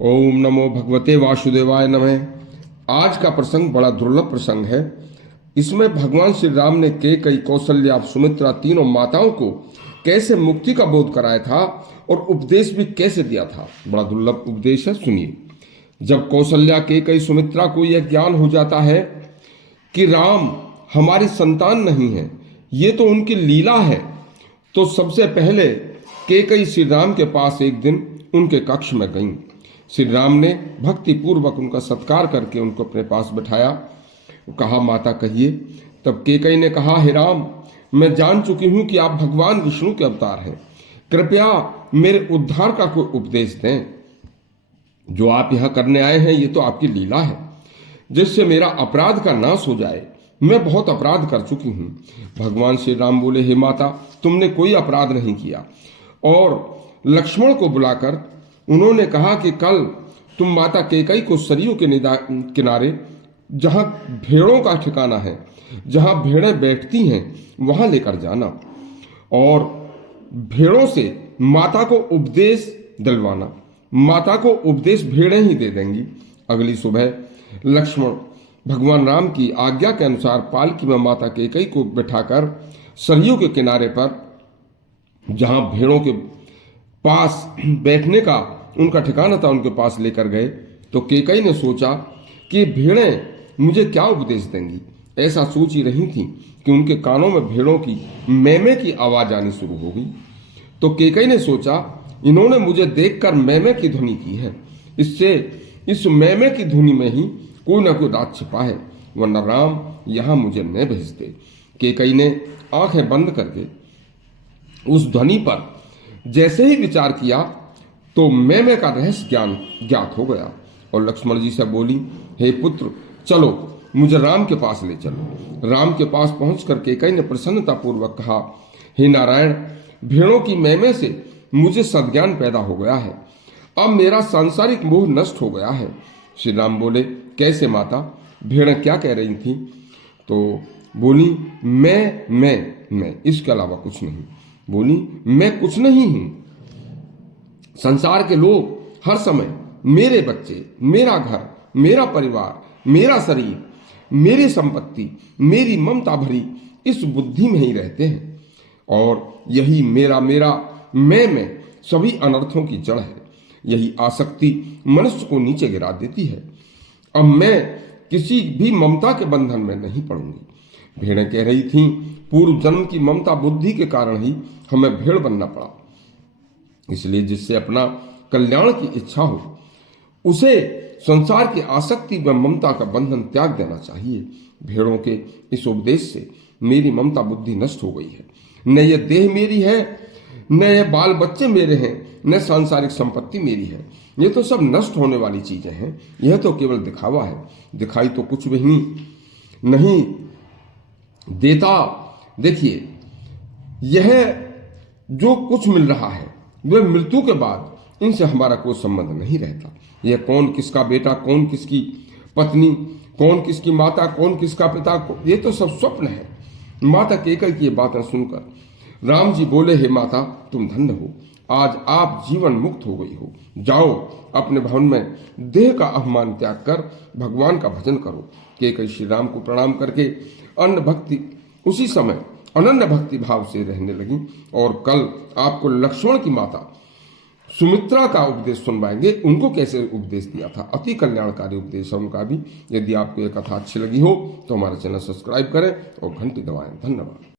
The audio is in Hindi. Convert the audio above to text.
ओम नमो भगवते वासुदेवाय नमः। आज का प्रसंग बड़ा दुर्लभ प्रसंग है। इसमें भगवान श्री राम ने कैकेयी, कौशल्या, सुमित्रा तीनों माताओं को कैसे मुक्ति का बोध कराया था और उपदेश भी कैसे दिया था। बड़ा दुर्लभ उपदेश है, सुनिए। जब कौशल्या, कैकेयी, सुमित्रा को यह ज्ञान हो जाता है कि राम हमारी संतान नहीं है, ये तो उनकी लीला है, तो सबसे पहले कैकेयी श्री राम के पास एक दिन उनके कक्ष में गईं। श्री राम ने भक्ति पूर्वक उनका सत्कार करके उनको अपने पास बैठाया। कहा, माता कहिए। तब कैकेयी ने कहा, हे राम, मैं जान चुकी हूं कि आप भगवान विष्णु के अवतार हैं। कृपया मेरे उद्धार का कोई उपदेश दें। जो आप यहां करने आए हैं, ये तो आपकी लीला है, जिससे मेरा अपराध का नाश हो जाए। मैं बहुत अपराध कर चुकी हूं। भगवान श्री राम बोले, हे माता, तुमने कोई अपराध नहीं किया। और लक्ष्मण को बुलाकर उन्होंने कहा कि कल तुम माता कैकेयी को सरयू के किनारे, जहां भेड़ों का ठिकाना है, जहां भेड़ें बैठती हैं, वहां लेकर जाना और भेड़ों से माता को उपदेश दिलवाना। माता को उपदेश भेड़ें ही दे देंगी। अगली सुबह लक्ष्मण भगवान राम की आज्ञा के अनुसार पालकी में माता कैकेयी को बिठाकर सरयू के किनारे पर, जहां भेड़ों के पास बैठने का उनका ठिकाना था, उनके पास लेकर गए। तो कैकेयी ने सोचा कि भेड़ें मुझे क्या उपदेश देंगी। ऐसा सोच ही रही थी कि उनके कानों में भेड़ों की मैमे की आवाज आनी शुरू हो गई। तो कैकेयी ने सोचा, इन्होंने मुझे देखकर मैमे की ध्वनि की है, इससे इस मैमे की ध्वनि में ही कोई ना कोई राज छिपा है, वरना राम यहां मुझे न भेजते। कैकेयी ने आंखें बंद करके उस ध्वनि पर जैसे ही विचार किया तो मैमे का रहस्य ज्ञात हो गया और लक्ष्मण जी से बोली, हे पुत्र, चलो मुझे राम के पास ले चलो। राम के पास पहुंचकर कैकेयी ने प्रसन्नता पूर्वक कहा, हे नारायण, भेड़ों की मैमे से मुझे सद्ज्ञान पैदा हो गया है। अब मेरा सांसारिक मोह नष्ट हो गया है। श्री राम बोले, कैसे माता? भेड़ें क्या कह रही थी? तो बोली, मैं, इसके अलावा कुछ नहीं। बोली, मैं कुछ नहीं हूं। संसार के लोग हर समय मेरे बच्चे, मेरा घर, मेरा परिवार, मेरा शरीर, मेरी संपत्ति, मेरी ममता भरी इस बुद्धि में ही रहते हैं और यही मेरा मैं सभी अनर्थों की जड़ है। यही आसक्ति मनुष्य को नीचे गिरा देती है। अब मैं किसी भी ममता के बंधन में नहीं पड़ूंगी। भेड़ें कह रही थीं, पूर्व जन्म की ममता बुद्धि के कारण ही हमें भेड़ बनना पड़ा, इसलिए जिससे अपना कल्याण की इच्छा हो उसे संसार की आसक्ति व ममता का बंधन त्याग देना चाहिए। भेड़ों के इस उपदेश से मेरी ममता बुद्धि नष्ट हो गई है। न यह देह मेरी है, न यह बाल बच्चे मेरे हैं, न सांसारिक संपत्ति मेरी है। ये तो सब नष्ट होने वाली चीजें हैं। यह तो केवल दिखावा है। दिखाई तो कुछ भी नहीं देता। देखिए, यह जो कुछ मिल रहा है वह मृत्यु के बाद इनसे हमारा कोई संबंध नहीं रहता। यह कौन किसका बेटा, कौन किसकी पत्नी, कौन किसकी माता, कौन किसका पिता, ये तो सब स्वप्न है। माता कैकेयी की बातें सुनकर राम जी बोले, हे माता, तुम धन्य हो, आज आप जीवन मुक्त हो गई हो। जाओ, अपने भवन में देह का अभिमान त्याग कर भगवान का भजन करो। कैकेयी श्री राम को प्रणाम करके उसी समय अनन्य भक्ति भाव से रहने लगी और कल आपको लक्ष्मण की माता सुमित्रा का उपदेश सुनवाएंगे। उनको कैसे उपदेश दिया था, अति कल्याणकारी उपदेश है उनका भी। यदि आपको यह कथा अच्छी लगी हो तो हमारा चैनल सब्सक्राइब करें और घंटी दबाएं। धन्यवाद।